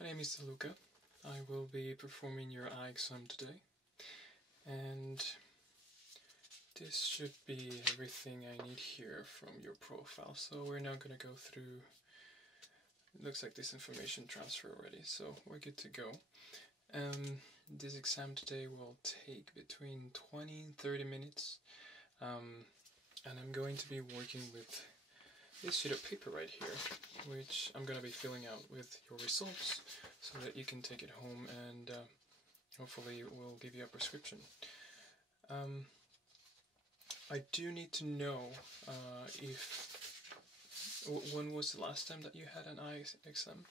My name is Luca. I will be performing your eye exam today, and this should be everything I need here from your profile. So we're now going to go through, it looks like this information transfer already, so we're good to go. This exam today will take between 20 and 30 minutes, and I'm going to be working with this sheet of paper right here, which I'm going to be filling out with your results so that you can take it home and hopefully we'll give you a prescription. I do need to know when was the last time that you had an eye exam?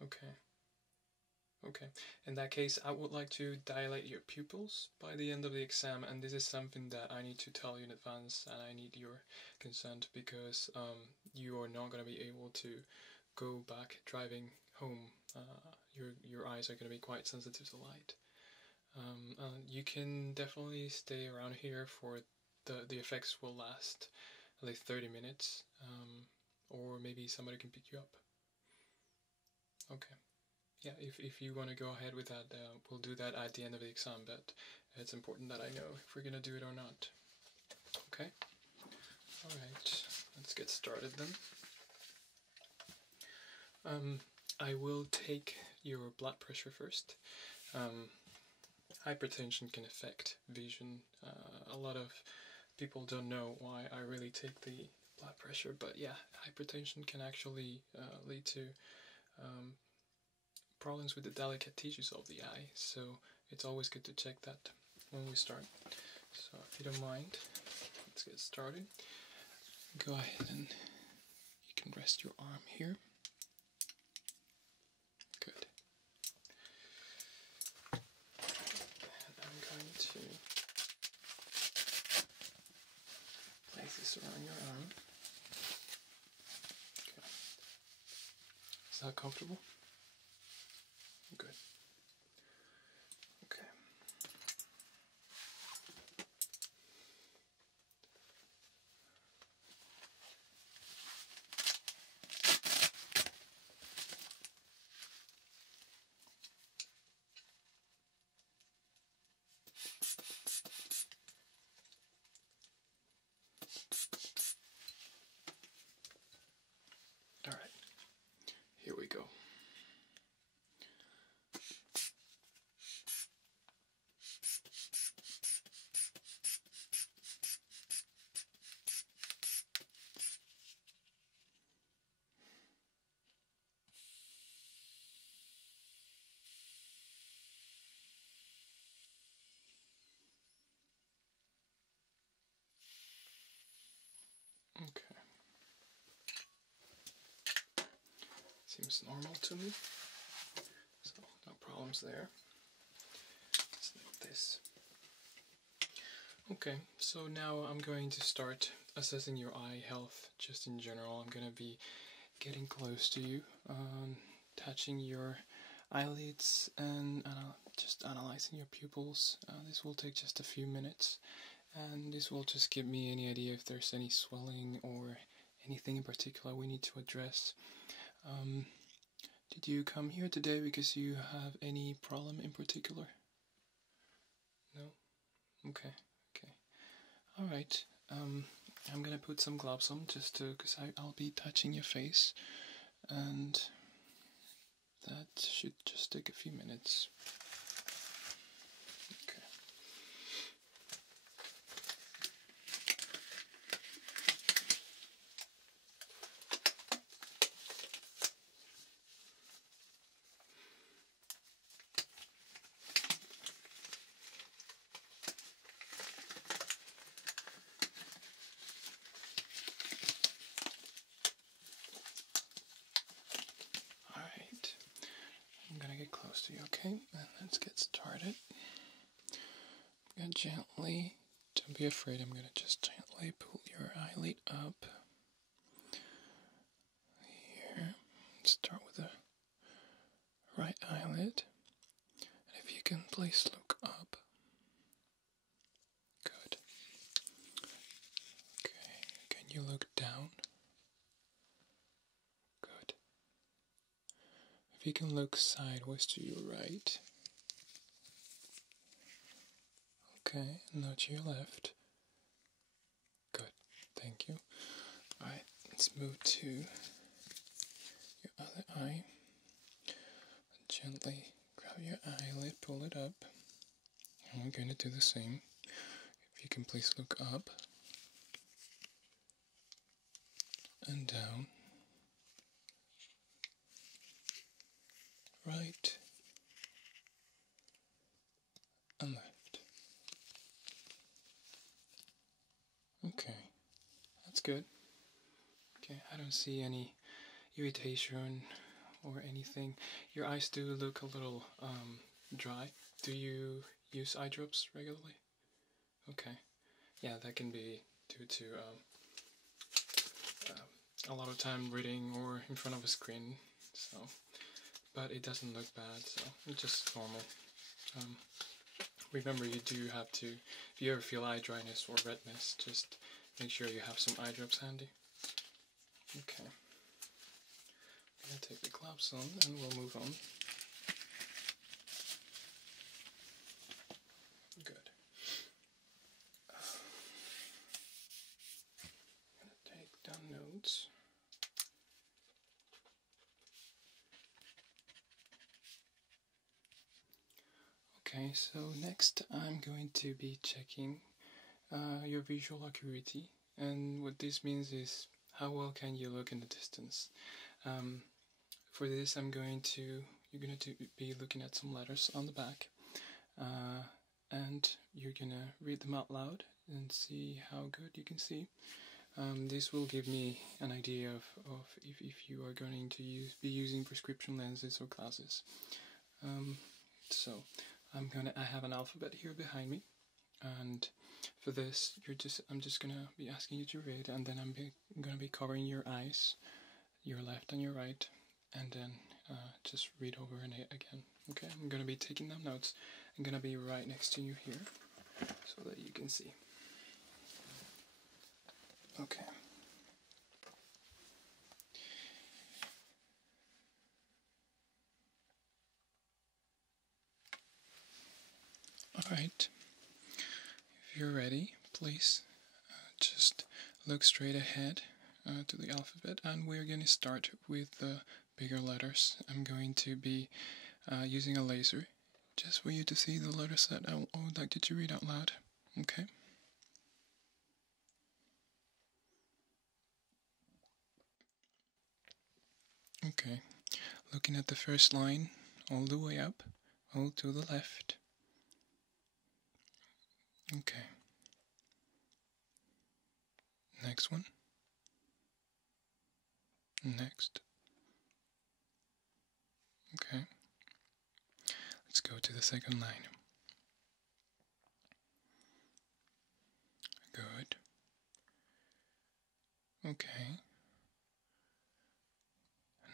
Okay. In that case, I would like to dilate your pupils by the end of the exam, and this is something that I need to tell you in advance, and I need your consent because you are not going to be able to go back driving home. Your eyes are going to be quite sensitive to light. You can definitely stay around here for the effects will last at least 30 minutes, or maybe somebody can pick you up. Okay. Yeah, if you want to go ahead with that, we'll do that at the end of the exam, but it's important that I know if we're going to do it or not. Okay? Alright, let's get started then. I will take your blood pressure first. Hypertension can affect vision. A lot of people don't know why I really take the blood pressure, but yeah, hypertension can actually lead to problems with the delicate tissues of the eye, so it's always good to check that when we start. So if you don't mind, let's get started. Go ahead and you can rest your arm here. Good. And I'm going to place this around your arm. Okay. Is that comfortable? Good. Okay. All right. Here we go. Okay. Seems normal to me, so no problems there. Let's note this. Okay, so now I'm going to start assessing your eye health just in general. I'm going to be getting close to you, touching your eyelids and just analyzing your pupils. This will take just a few minutes, and this will just give me any idea if there's any swelling or anything in particular we need to address. Did you come here today because you have any problem in particular? No? Okay. Alright, I'm gonna put some gloves on just because I'll be touching your face, and that should just take a few minutes. Okay. Alright, I'm gonna get close to you, okay? And let's get started. I'm gonna gently, don't be afraid, I'm gonna just gently pull your eyelid up. Here, start with the right eyelid. And if you can please look up. Good. Okay, can you look down? Good. if you can look sideways to your right. Okay, now to your left. Good, thank you. Alright, let's move to your other eye. Gently grab your eyelid, pull it up. And we're going to do the same. If you can please look up and down. Right and left. Okay, that's good. Okay, I don't see any irritation or anything. Your eyes do look a little dry. Do you use eye drops regularly? Okay, yeah, that can be due to a lot of time reading or in front of a screen. So, but it doesn't look bad, so it's just normal. Remember, you do have to, if you ever feel eye dryness or redness, just make sure you have some eye drops handy. Okay. I'm going to take the gloves on and we'll move on. Good. I'm going to take down notes. Okay, so next I'm going to be checking your visual acuity, and what this means is how well can you look in the distance. For this you're going to be looking at some letters on the back, and you're gonna read them out loud and see how good you can see. This will give me an idea of if you are going to be using prescription lenses or glasses. So I have an alphabet here behind me, and for this I'm just gonna be asking you to read, and then I'm gonna be covering your eyes, your left and your right, and then just read over and again. Okay, I'm gonna be taking down notes. I'm gonna be right next to you here so that you can see. Okay. Alright, if you're ready, please just look straight ahead to the alphabet, and we're going to start with the bigger letters. I'm going to be using a laser just for you to see the letters that I would like you to read out loud. Okay? Okay, looking at the first line all the way up, all to the left. Okay. Next one. Next. Okay. Let's go to the second line. Good. Okay.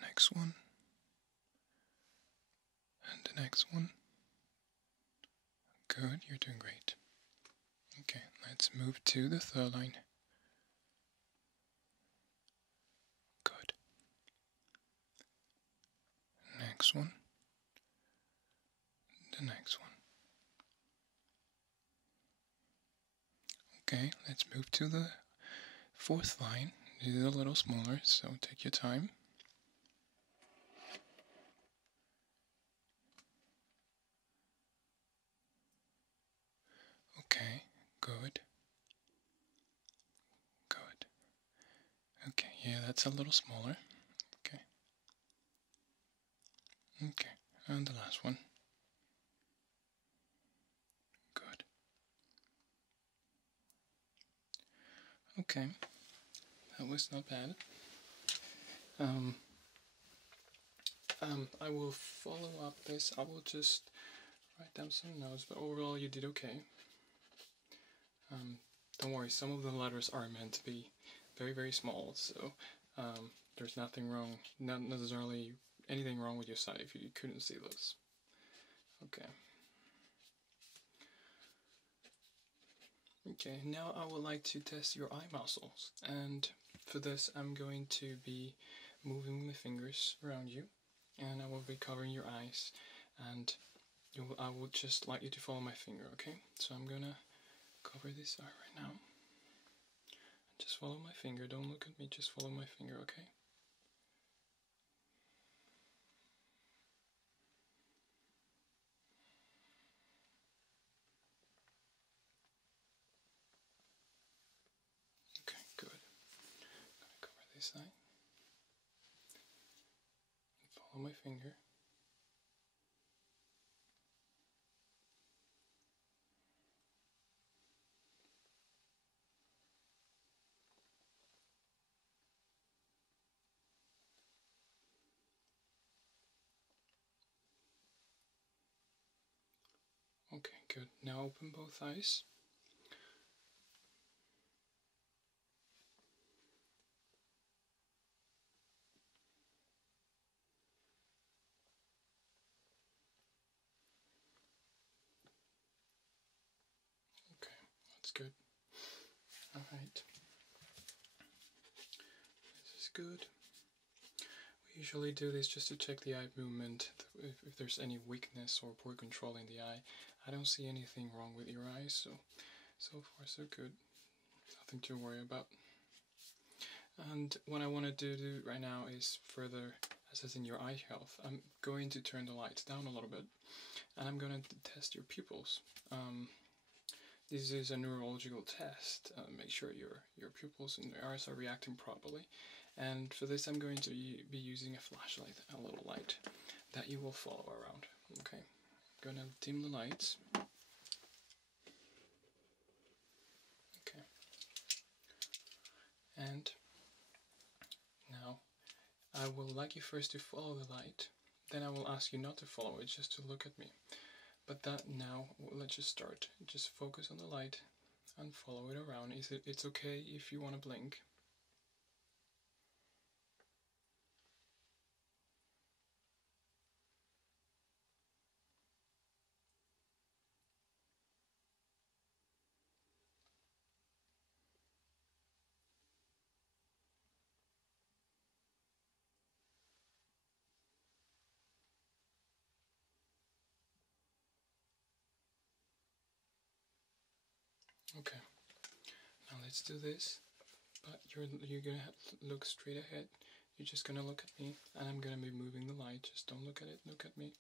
Next one. And the next one. Good, you're doing great. Okay, let's move to the third line. Good. Next one. The next one. Okay, let's move to the fourth line. It is a little smaller, so take your time. Okay, good. Good. Okay, yeah, that's a little smaller. Okay. Okay, and the last one. Good. Okay, that was not bad. I will follow up this. I will just write down some notes, but overall you did okay. Don't worry, some of the letters are meant to be very, very small, so there's nothing wrong, not necessarily anything wrong with your sight if you couldn't see those. Okay. Okay, now I would like to test your eye muscles, and for this I'm going to be moving my fingers around you, and I will be covering your eyes, and I would just like you to follow my finger, okay? So I'm gonna cover this eye right now. Just follow my finger, don't look at me, just follow my finger, okay? Okay, good. I'm gonna cover this eye. Follow my finger. Okay, good. Now open both eyes. Okay, that's good. Alright. This is good. We usually do this just to check the eye movement, if there's any weakness or poor control in the eye. I don't see anything wrong with your eyes, so far so good. Nothing to worry about. And what I want to do right now is further assessing your eye health. I'm going to turn the lights down a little bit, and I'm going to test your pupils. This is a neurological test. Make sure your pupils and your eyes are reacting properly. And for this, I'm going to be using a flashlight, a little light that you will follow around. Okay, I'm going to dim the lights. Okay, and now I will like you first to follow the light. Then I will ask you not to follow it, just to look at me. But that now, let's just start. Just focus on the light and follow it around. It's okay if you want to blink. Okay, now let's do this, but you're gonna look straight ahead. You're just gonna look at me, and I'm gonna be moving the light. Just don't look at it, look at me.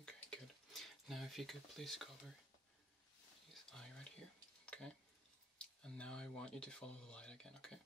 Okay, good. Now if you could please cover his eye right here, okay? And now I want you to follow the light again, okay?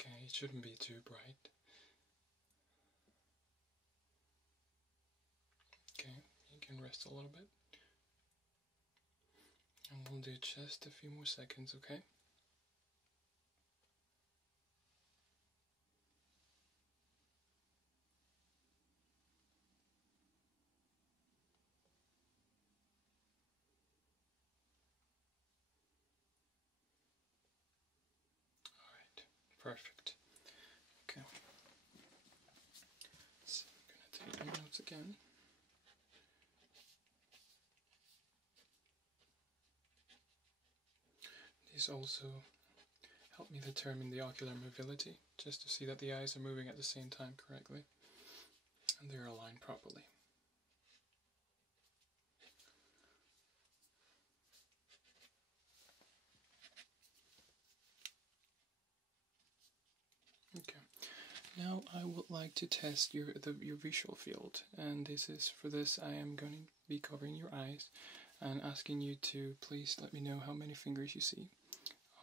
Okay, it shouldn't be too bright. Okay, you can rest a little bit. And we'll do just a few more seconds, okay? Alright, perfect. Okay. So I'm gonna take my notes again. These also help me determine the ocular mobility, just to see that the eyes are moving at the same time correctly and they're aligned properly. Okay, now I would like to test your visual field, and for this I am going to be covering your eyes and asking you to please let me know how many fingers you see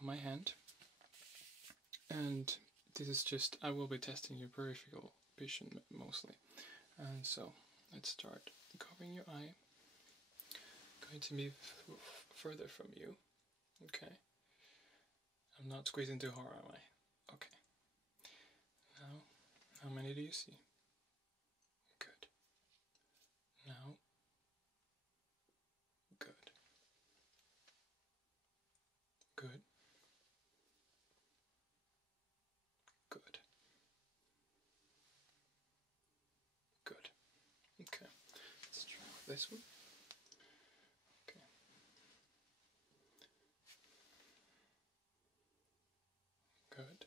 on my hand. And this is just, I will be testing your peripheral vision mostly. And so let's start covering your eye. Going to move further from you. Okay. I'm not squeezing too hard, am I? Okay. Now, how many do you see? Good. Now, good. Good. Good. Good. Okay. Let's try this one. Okay. Good.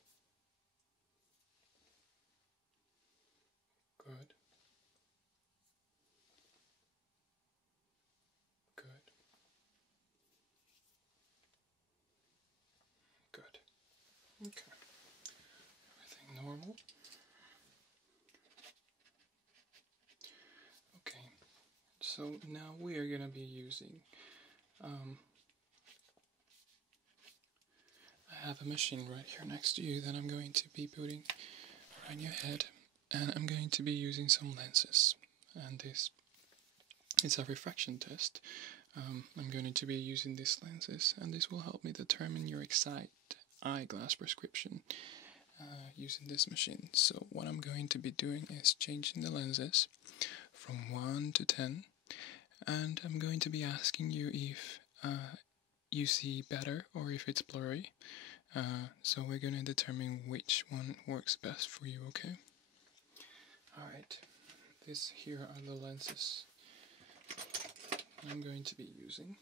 Good. Good. Good. Okay. Everything normal. Okay. So now we are going to be using I have a machine right here next to you that I'm going to be putting right in your head, and I'm going to be using some lenses, and this is a refraction test. I'm going to be using these lenses, and this will help me determine your exact eyeglass prescription using this machine. So what I'm going to be doing is changing the lenses from 1 to 10, and I'm going to be asking you if you see better or if it's blurry. So we're going to determine which one works best for you, okay? Alright, these here are the lenses I'm going to be using.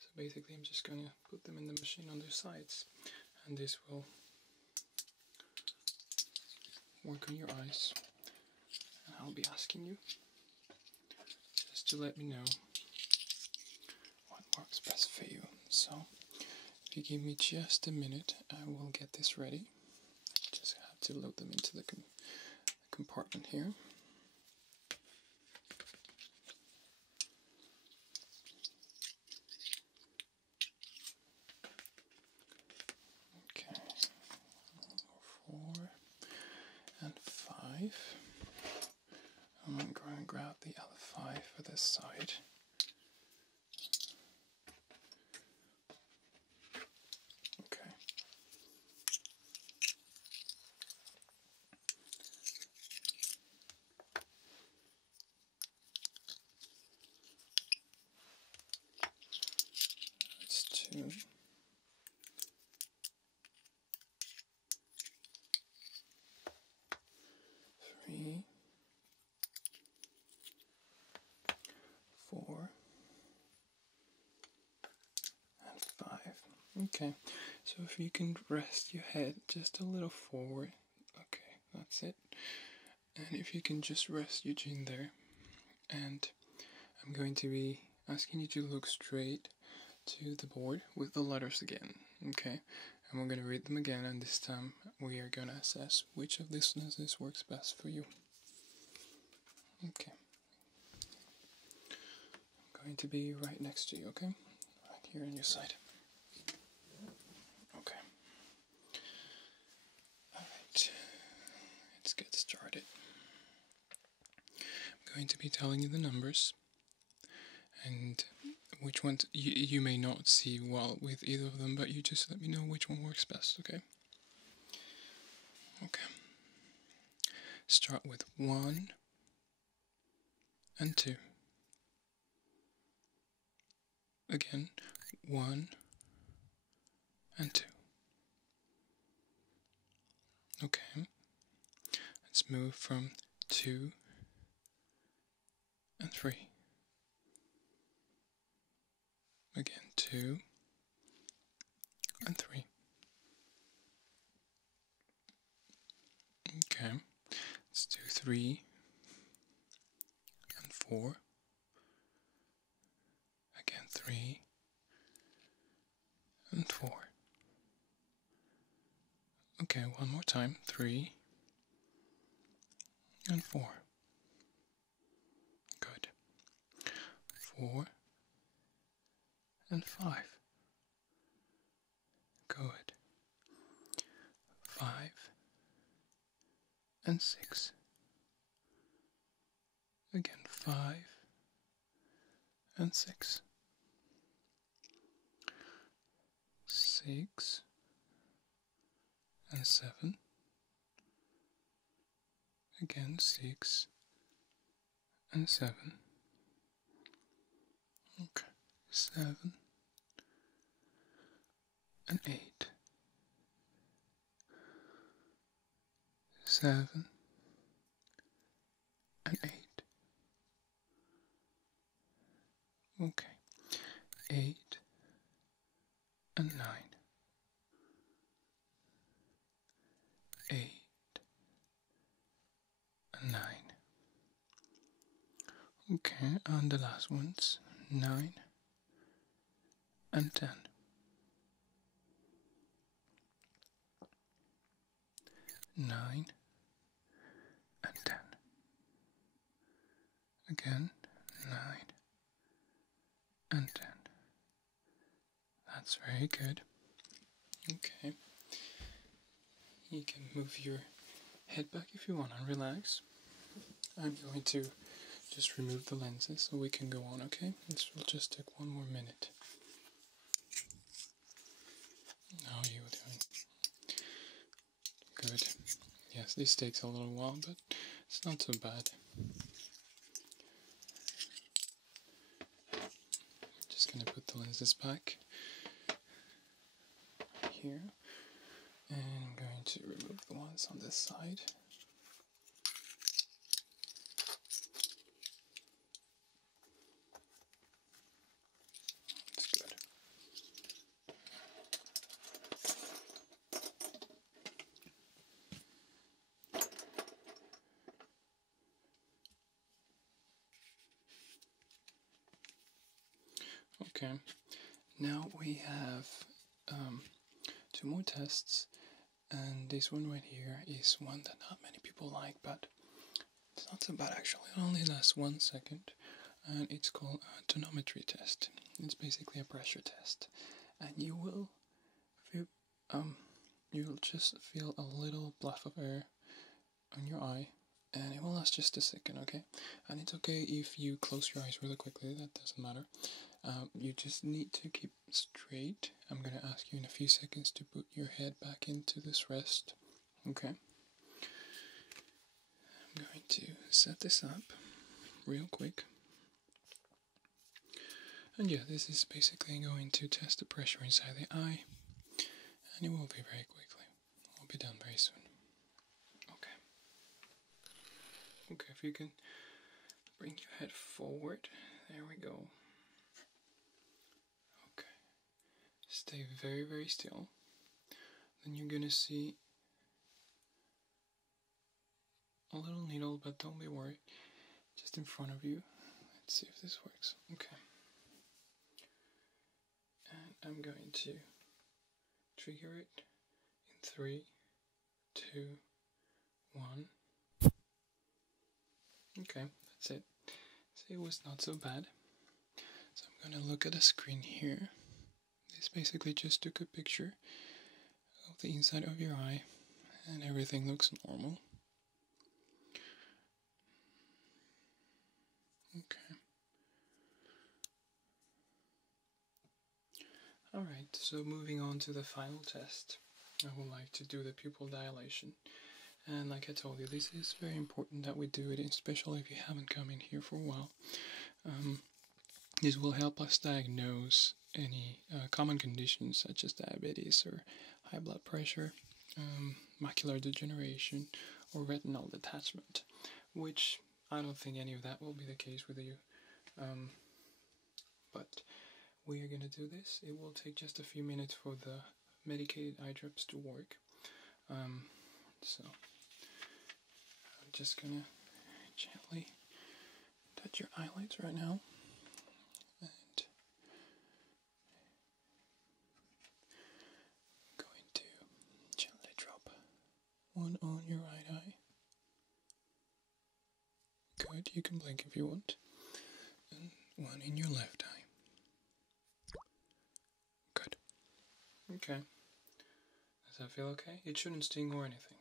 So basically I'm just going to put them in the machine on their sides, and this will work on your eyes. And I'll be asking you just to let me know what works best for you. So if you give me just a minute, I will get this ready. Just have to load them into the compartment here. Okay, 4 and 5. I'm going to grab the other 5 for this side. Okay. That's 2. 3. 4 and 5. Okay, so if you can rest your head just a little forward. Okay, that's it. And if you can just rest your chin there. And I'm going to be asking you to look straight to the board with the letters again. Okay, and we're going to read them again, and this time we are going to assess which of these lenses works best for you. Okay. I'm going to be right next to you, okay? Right here on your side. Okay. Alright. Let's get started. I'm going to be telling you the numbers, and which one you may not see well with either of them, but you just let me know which one works best, okay? Okay. Start with 1 and 2. Again, 1 and 2. Okay. Let's move from 2 and 3. Again, 2 and 3. Okay. Let's do 3 and 4. Again, 3 and 4. Okay, one more time. 3 and 4. Good. 4 and 5. Good. 5 and 6. Again, 5 and 6. 6 and 7. Again, 6 and 7. Okay, 7 and 8. 7 and 8. Okay, 8 and 9. 8 and 9. Okay, and the last ones, 9 and 10. 9 and 10. Again, 9 and 10. That's very good. Okay. You can move your head back if you want and relax. I'm going to just remove the lenses so we can go on, okay? This will just take 1 more minute. How are you doing? Good. Yes, this takes a little while, but it's not so bad. Just gonna put the lenses back here, and I'm going to remove the ones on this side. That's good. Okay, now we have 2 more tests, and this one right here is one that not many people like, but it's not so bad actually. It only lasts 1 second, and it's called a tonometry test. It's basically a pressure test, and you will feel, you'll just feel a little blast of air on your eye, and it will last just a second, okay? And it's okay if you close your eyes really quickly, that doesn't matter. You just need to keep straight. I'm going to ask you in a few seconds to put your head back into this rest, okay? I'm going to set this up real quick. And yeah, this is basically going to test the pressure inside the eye, and it will be very quickly. It will be done very soon. Okay. Okay, if you can bring your head forward. There we go. Okay. Stay very, very still. Then you're gonna see a little needle, but don't be worried. Just in front of you. Let's see if this works. Okay. And I'm going to trigger it in 3, 2, 1. Okay, that's it. See, it was not so bad. So I'm gonna look at the screen here. This basically just took a picture of the inside of your eye, and everything looks normal. Okay. Alright, so moving on to the final test, I would like to do the pupil dilation. And like I told you, this is very important that we do it, especially if you haven't come in here for a while. This will help us diagnose any common conditions such as diabetes or high blood pressure, macular degeneration, or retinal detachment, which I don't think any of that will be the case with you. But we are going to do this. It will take just a few minutes for the medicated eye drops to work. So I'm just going to gently touch your eyelids right now. And going to gently drop one on your right eye. Good, you can blink if you want. And one in your left eye. Good. Okay. Does that feel okay? It shouldn't sting or anything.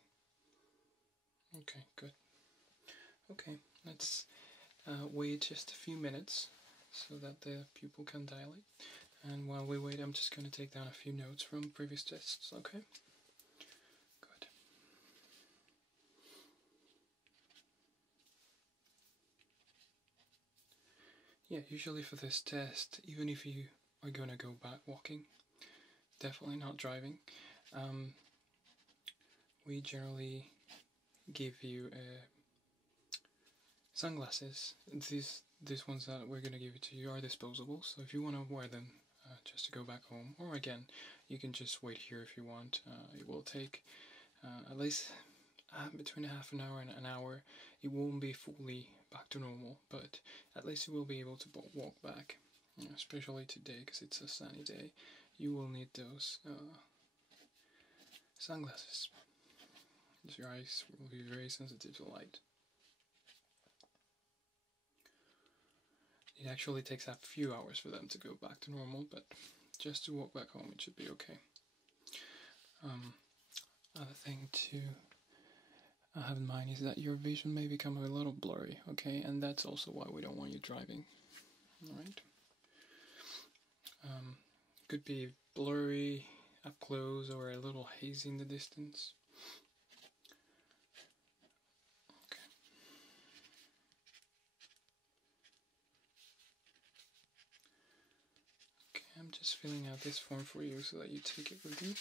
Okay, good. Okay, let's wait just a few minutes so that the pupil can dilate. And while we wait, I'm just going to take down a few notes from previous tests, okay? Good. Yeah, usually for this test, even if you are going to go back walking, definitely not driving, we generally give you sunglasses. These ones that we're going to give it to you are disposable, so if you want to wear them just to go back home, or again, you can just wait here if you want. It will take at least between half an hour and an hour. It won't be fully back to normal, but at least you will be able to walk back, especially today because it's a sunny day. You will need those sunglasses because your eyes will be very sensitive to light. It actually takes a few hours for them to go back to normal, but just to walk back home, it should be okay. Other thing to have in mind is that your vision may become a little blurry, okay? And that's also why we don't want you driving, alright? Could be blurry up close or a little hazy in the distance. I'm just filling out this form for you so that you take it with you.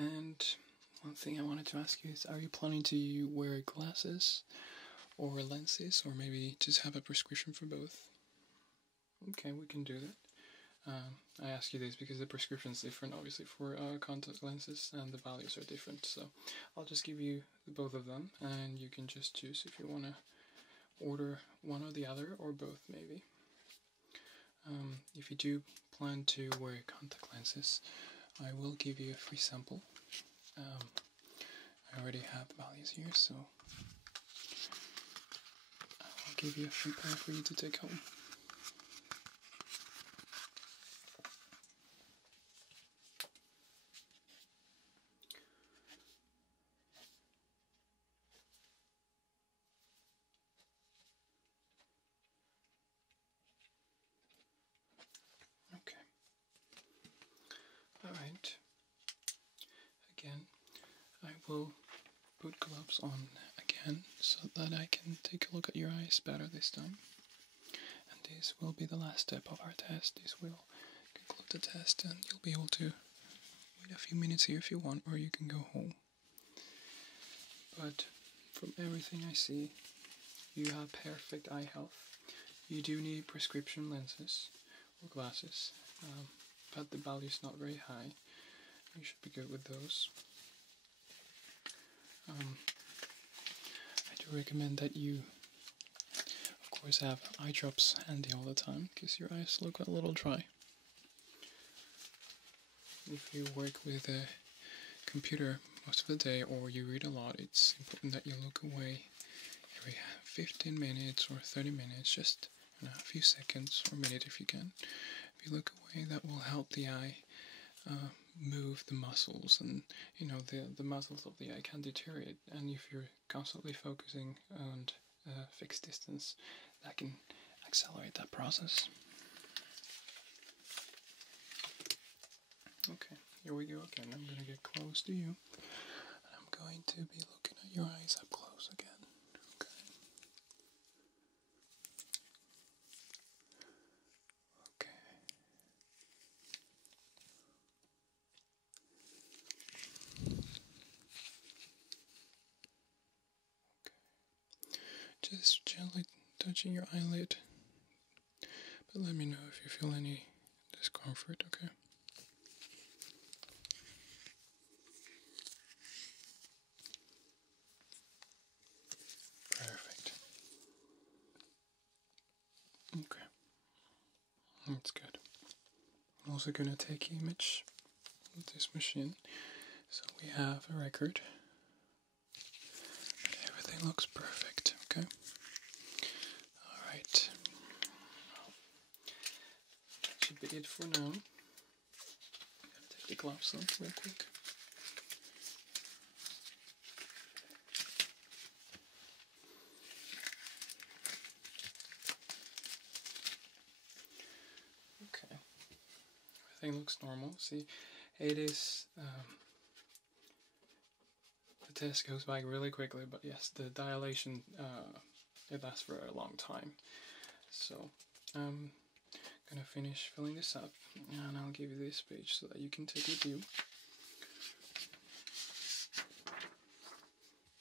And one thing I wanted to ask you is, are you planning to wear glasses or lenses, or maybe just have a prescription for both? Okay, we can do that. I ask you this because the prescription is different, obviously, for contact lenses, and the values are different. So I'll just give you both of them, and you can just choose if you want to order one or the other, or both maybe. If you do plan to wear contact lenses, I will give you a free sample. I already have the values here, so I'll give you a free pair for you to take home. Alright, again, I will put gloves on again so that I can take a look at your eyes better this time. And this will be the last step of our test. This will conclude the test, and you'll be able to wait a few minutes here if you want, or you can go home. But from everything I see, you have perfect eye health. You do need prescription lenses or glasses, but the value is not very high. You should be good with those. I do recommend that you, of course, have eye drops handy all the time because your eyes look a little dry. If you work with a computer most of the day or you read a lot, it's important that you look away every 15 minutes or 30 minutes, just a few seconds or a minute if you can. If you look away, that will help the eye move the muscles, and the muscles of the eye can deteriorate, and if you're constantly focusing on fixed distance, that can accelerate that process. Okay, here we go again. I'm going to get close to you, and I'm going to be looking at your eyes up close again. Just gently touching your eyelid, but let me know if you feel any discomfort, okay? Perfect. Okay, that's good. I'm also going to take an image with this machine, so we have a record that everything looks perfect, okay? Alright, that should be it for now. I'm going to take the gloves off real quick. everything looks normal. See, it is, the test goes by really quickly, but yes, the dilation, it lasts for a long time. So, I'm gonna finish filling this up, and I'll give you this page so that you can take with you.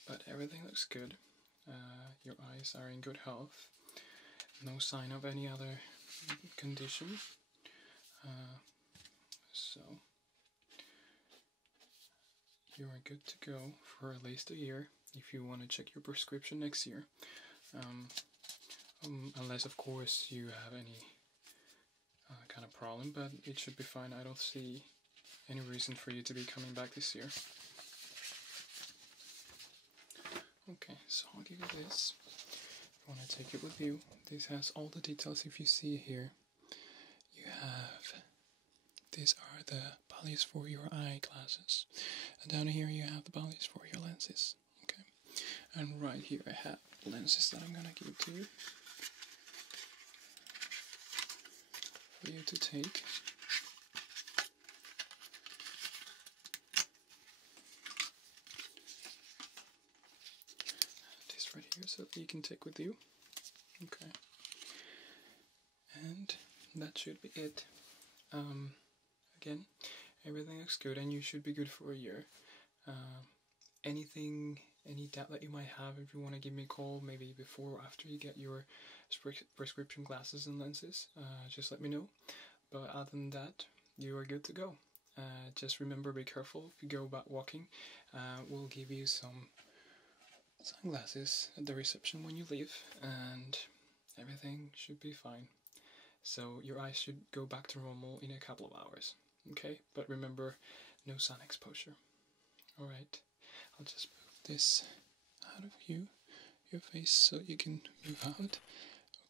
But everything looks good. Your eyes are in good health. No sign of any other condition. So you are good to go for at least a year if you want to check your prescription next year. Unless, of course, you have any kind of problem, but it should be fine. I don't see any reason for you to be coming back this year. Okay, so I'll give you this. You want to take it with you. This has all the details. If you see here, you have, these are the values for your eyeglasses, and down here you have the values for your lenses. Okay, and right here I have lenses that I'm gonna give to you for you to take. This right here, so that you can take with you. Okay, and that should be it. Again, everything looks good, and you should be good for a year. Any doubt that you might have, if you want to give me a call, maybe before or after you get your prescription glasses and lenses, just let me know. But other than that, you are good to go. Just remember, be careful if you go about walking. We'll give you some sunglasses at the reception when you leave, and everything should be fine. So your eyes should go back to normal in a couple of hours. Okay, but remember, no sun exposure. Alright, I'll just move this out of your face so you can move out.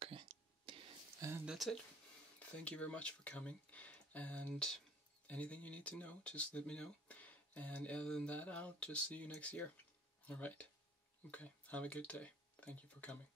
Okay, and that's it. Thank you very much for coming, and anything you need to know, just let me know. And other than that, I'll just see you next year. Alright, okay, have a good day. Thank you for coming.